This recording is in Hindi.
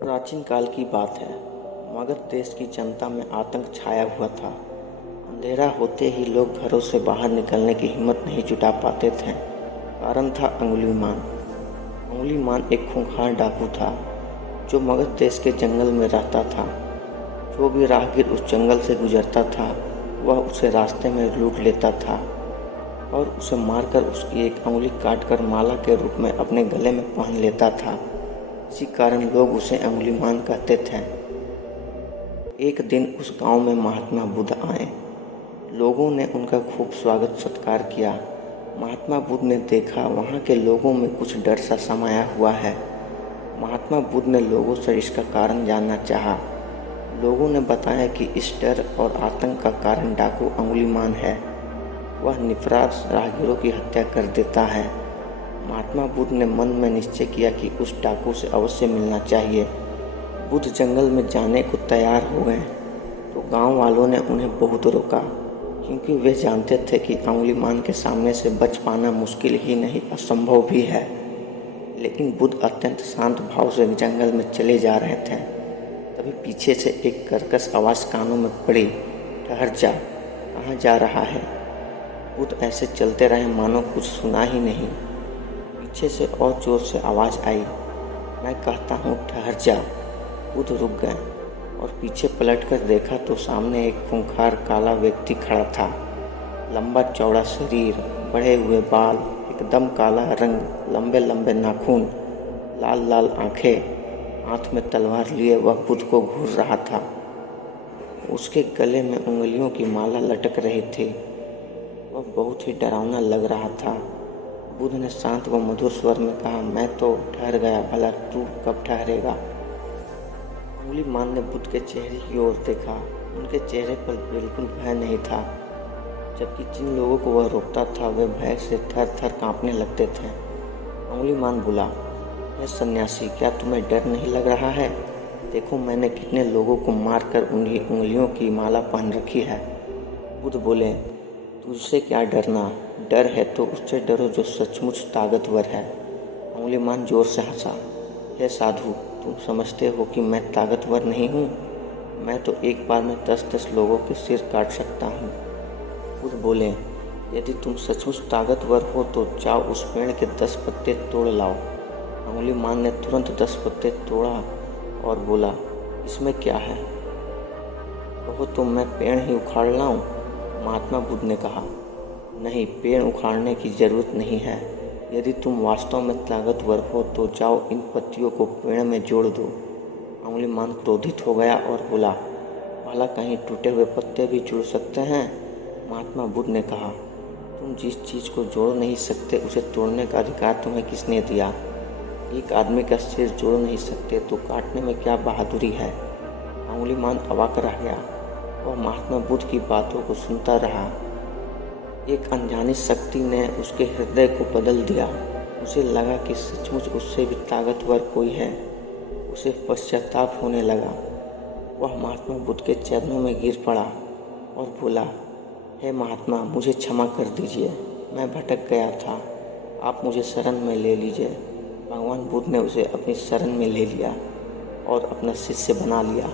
प्राचीन काल की बात है। मगध देश की जनता में आतंक छाया हुआ था। अंधेरा होते ही लोग घरों से बाहर निकलने की हिम्मत नहीं जुटा पाते थे। कारण था अंगुलीमाल। अंगुलीमाल एक खूंखार डाकू था जो मगध देश के जंगल में रहता था। जो भी राहगीर उस जंगल से गुजरता था वह उसे रास्ते में लूट लेता था और उसे मारकर उसकी एक अंगुली काटकर माला के रूप में अपने गले में पहन लेता था। इसी कारण लोग उसे अंगुलीमाल कहते थे। एक दिन उस गांव में महात्मा बुद्ध आए। लोगों ने उनका खूब स्वागत सत्कार किया। महात्मा बुद्ध ने देखा वहां के लोगों में कुछ डर सा समाया हुआ है। महात्मा बुद्ध ने लोगों से इसका कारण जानना चाहा। लोगों ने बताया कि इस डर और आतंक का कारण डाकू अंगुलीमाल है। वह निफराद राहगीरों की हत्या कर देता है। महात्मा बुद्ध ने मन में निश्चय किया कि उस डाकू से अवश्य मिलना चाहिए। बुद्ध जंगल में जाने को तैयार हो गए तो गांव वालों ने उन्हें बहुत रोका, क्योंकि वे जानते थे कि अंगुलीमाल के सामने से बच पाना मुश्किल ही नहीं असंभव भी है। लेकिन बुद्ध अत्यंत शांत भाव से जंगल में चले जा रहे थे। तभी पीछे से एक कर्कश आवाज़ कानों में पड़ी, ठहर जा, कहाँ जा रहा है। बुद्ध ऐसे चलते रहे मानो कुछ सुना ही नहीं। पीछे से और जोर से आवाज़ आई, मैं कहता हूँ ठहर जा। बुद्ध रुक गए और पीछे पलटकर देखा तो सामने एक खूंखार काला व्यक्ति खड़ा था। लंबा चौड़ा शरीर, बढ़े हुए बाल, एकदम काला रंग, लंबे लंबे नाखून, लाल लाल आंखें, हाथ में तलवार लिए वह बुद्ध को घूर रहा था। उसके गले में उंगलियों की माला लटक रही थी। वह बहुत ही डरावना लग रहा था। बुद्ध ने शांत व मधुर स्वर में कहा, मैं तो ठहर गया, भला तू कब ठहरेगा। अंगुलीमाल ने बुद्ध के चेहरे की ओर देखा। उनके चेहरे पर बिल्कुल भय नहीं था, जबकि जिन लोगों को वह रोकता था वे भय से थर थर कांपने लगते थे। अंगुलीमाल बोला, हे सन्यासी, क्या तुम्हें डर नहीं लग रहा है? देखो मैंने कितने लोगों को मारकर उनकी उंगलियों की माला पहन रखी है। बुद्ध बोले, तुझसे क्या डरना? डर है तो उससे डरो जो सचमुच ताकतवर है। अंगुलीमाल जोर से हंसा, हे साधु, तुम समझते हो कि मैं ताकतवर नहीं हूँ? मैं तो एक बार में 10-10 लोगों के सिर काट सकता हूँ। बुद्ध बोले, यदि तुम सचमुच ताकतवर हो तो जाओ उस पेड़ के 10 पत्ते तोड़ लाओ। अंगुलीमाल ने तुरंत 10 पत्ते तोड़ा और बोला, इसमें क्या है? कहो तो मैं पेड़ ही उखाड़ लाऊं? महात्मा बुद्ध ने कहा, नहीं, पेड़ उखाड़ने की जरूरत नहीं है। यदि तुम वास्तव में ताकतवर हो तो जाओ इन पत्तियों को पेड़ में जोड़ दो। अंगुलीमाल क्रोधित हो गया और बोला, भला कहीं टूटे हुए पत्ते भी जुड़ सकते हैं? महात्मा बुद्ध ने कहा, तुम जिस चीज़ को जोड़ नहीं सकते उसे तोड़ने का अधिकार तुम्हें किसने दिया? एक आदमी का सिर जोड़ नहीं सकते तो काटने में क्या बहादुरी है? अंगुलीमाल अवाक रह गया। वह महात्मा बुद्ध की बातों को सुनता रहा। एक अनजानी शक्ति ने उसके हृदय को बदल दिया। उसे लगा कि सचमुच उससे भी ताकतवर कोई है। उसे पश्चाताप होने लगा। वह महात्मा बुद्ध के चरणों में गिर पड़ा और बोला, हे महात्मा, मुझे क्षमा कर दीजिए, मैं भटक गया था, आप मुझे शरण में ले लीजिए। भगवान बुद्ध ने उसे अपनी शरण में ले लिया और अपना शिष्य बना लिया।